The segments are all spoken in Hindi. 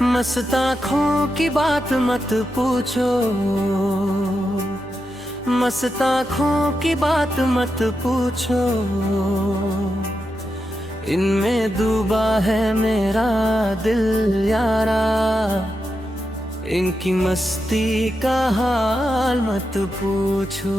मस्त आँखों की बात मत पूछो, मस्त आँखों की बात मत पूछो। इनमें डूबा है मेरा दिल यारा, इनकी मस्ती का हाल मत पूछो।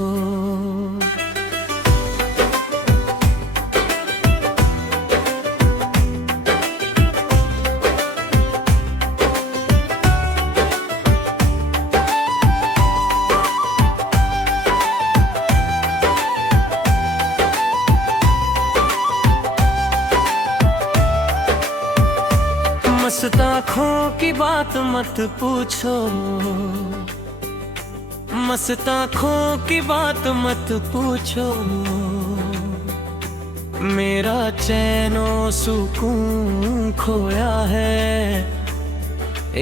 मस्त आँखों की बात मत पूछो, मस्त आँखों की बात मत पूछो। मेरा चैनो सुकून खोया है,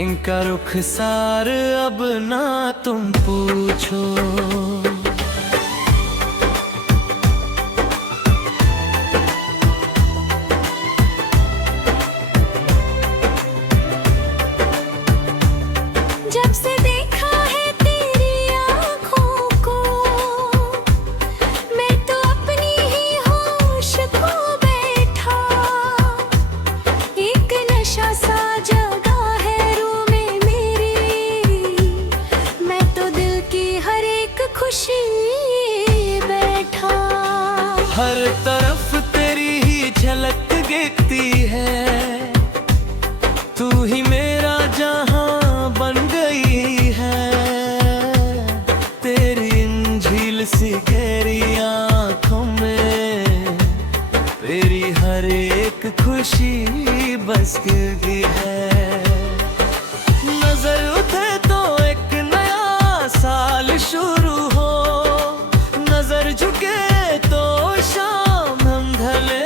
इनका रुखसार अब ना तुम पूछो। जब से देखा है तेरी आँखों को, मैं तो अपनी ही होश खो बैठा। एक नशा सा जगा है रूह में मेरी, मैं तो दिल की हर एक खुशी बैठा। हर तरफ तेरी ही झलक दिखती है, तू ही मेरा जहां बन गई है। तेरी इन झील सी गहरी आँखों में तेरी हर एक खुशी बस गई है। नजर उठे तो एक नया साल शुरू हो, नजर झुके तो शाम हम ढले।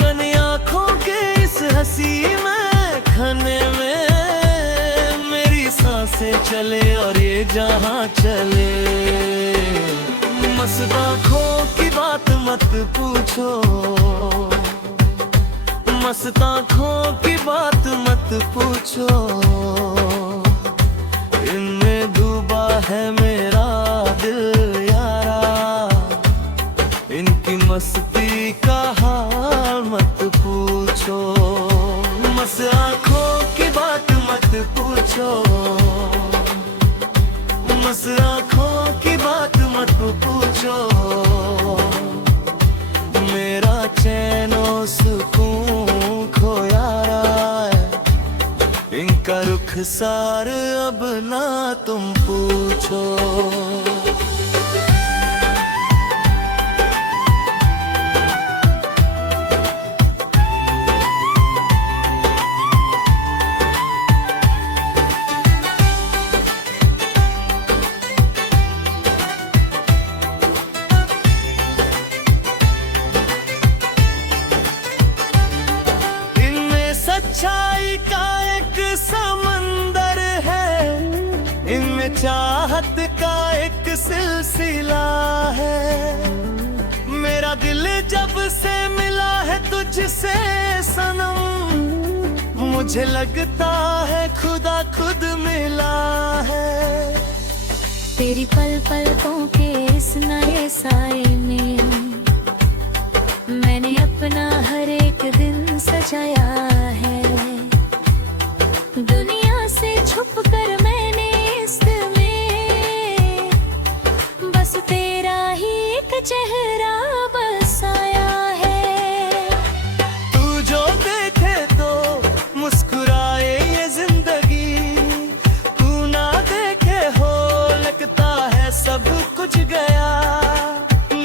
कनी आँखों के इस हंसी में खाने में मेरी सांसें चले और ये जहां चले। मस्त आँखों की बात मत पूछो, मस्त आँखों की बात मत पूछो। इनमें डूबा है मेरा दिल यारा, इनकी मस्ती का हाल मत पूछो। मस्त आँखों की बात मत पूछो, मस्त आँखों की बात मत पूछो। मेरा चैनो सुकून खोया है, इनका रुखसार अब ना तुम पूछो। सच्चाई का एक समंदर है, इनमें चाहत का एक सिलसिला है। मेरा दिल जब से मिला है तुझसे सनम, मुझे लगता है खुदा खुद मिला है। तेरी पल पलकों के इस नए साए में मैंने अपना हर एक दिन सजाया है। दुनिया से छुप कर मैंने इसमें बस तेरा ही एक चेहरा बसाया है। तू जो देखे तो मुस्कुराए ये जिंदगी, तू ना देखे हो लगता है सब कुछ गया।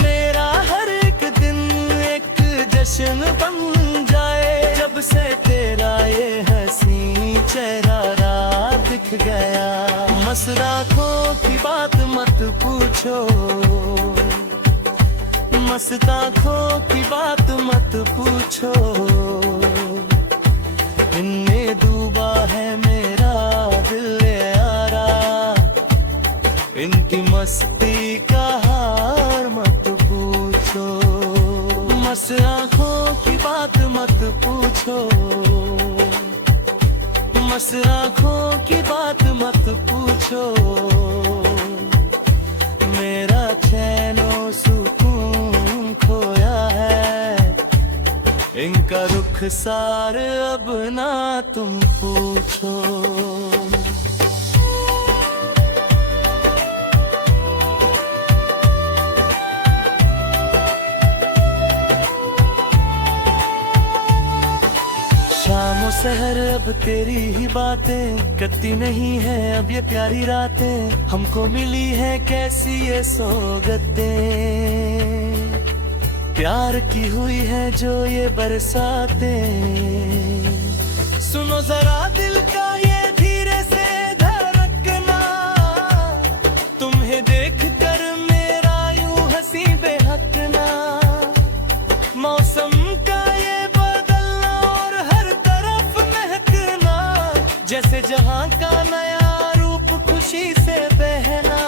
मेरा हर एक दिन एक जश्न बन जाए, जब से तेरा ये हंसी चेहरा दिख गया। मस्त आँखों की बात मत पूछो, मस्त आँखों की बात मत पूछो। इनमें डूबा है मेरा दिल यारा, इनकी मस्ती का हार मत पूछो। मस्त आँखों की बात मत पूछो, मस्त आँखों की बात मत पूछो, मेरा चैनो सुकून खोया है, इनका रुखसार अब ना तुम पूछो। शामों सहर अब तेरी ही बातें, कटती नहीं है अब ये प्यारी रातें, हमको मिली है कैसी ये सौगतें, प्यार की हुई है जो ये बरसातें। सुनो जरा दिल का ये धीरे से धड़कना, तुम्हें देख कर मेरा यूं हंसी बेहकना, मौसम का ये जैसे जहां का नया रूप खुशी से बहना।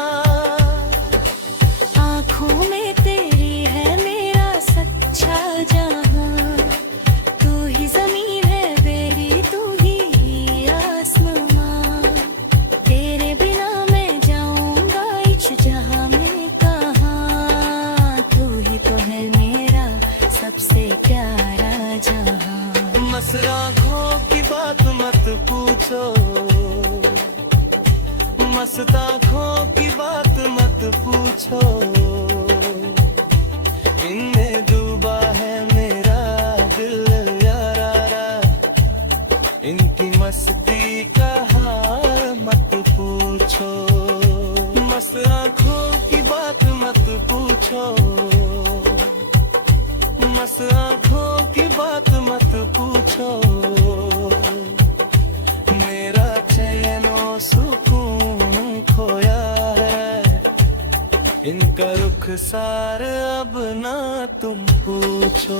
आँखों में तेरी है मेरा सच्चा जहां, तू ही जमीन है मेरी, तू ही आसमां, तेरे बिना मैं जाऊंगा इस जहां में कहां, तू ही तो है मेरा सबसे प्यारा जहां। मस्त आँखों की बात मत पूछो, मस्त आँखों की बात मत पूछो, इनमें डूबा है मेरा दिल यारा, इनकी मस्ती का हाल मत पूछो। मस्त आँखों की बात मत पूछो, मस्त आँखों की बात मत पूछो, मेरा चैनो सुकून खोया है, इनका रुखसार अब ना तुम पूछो।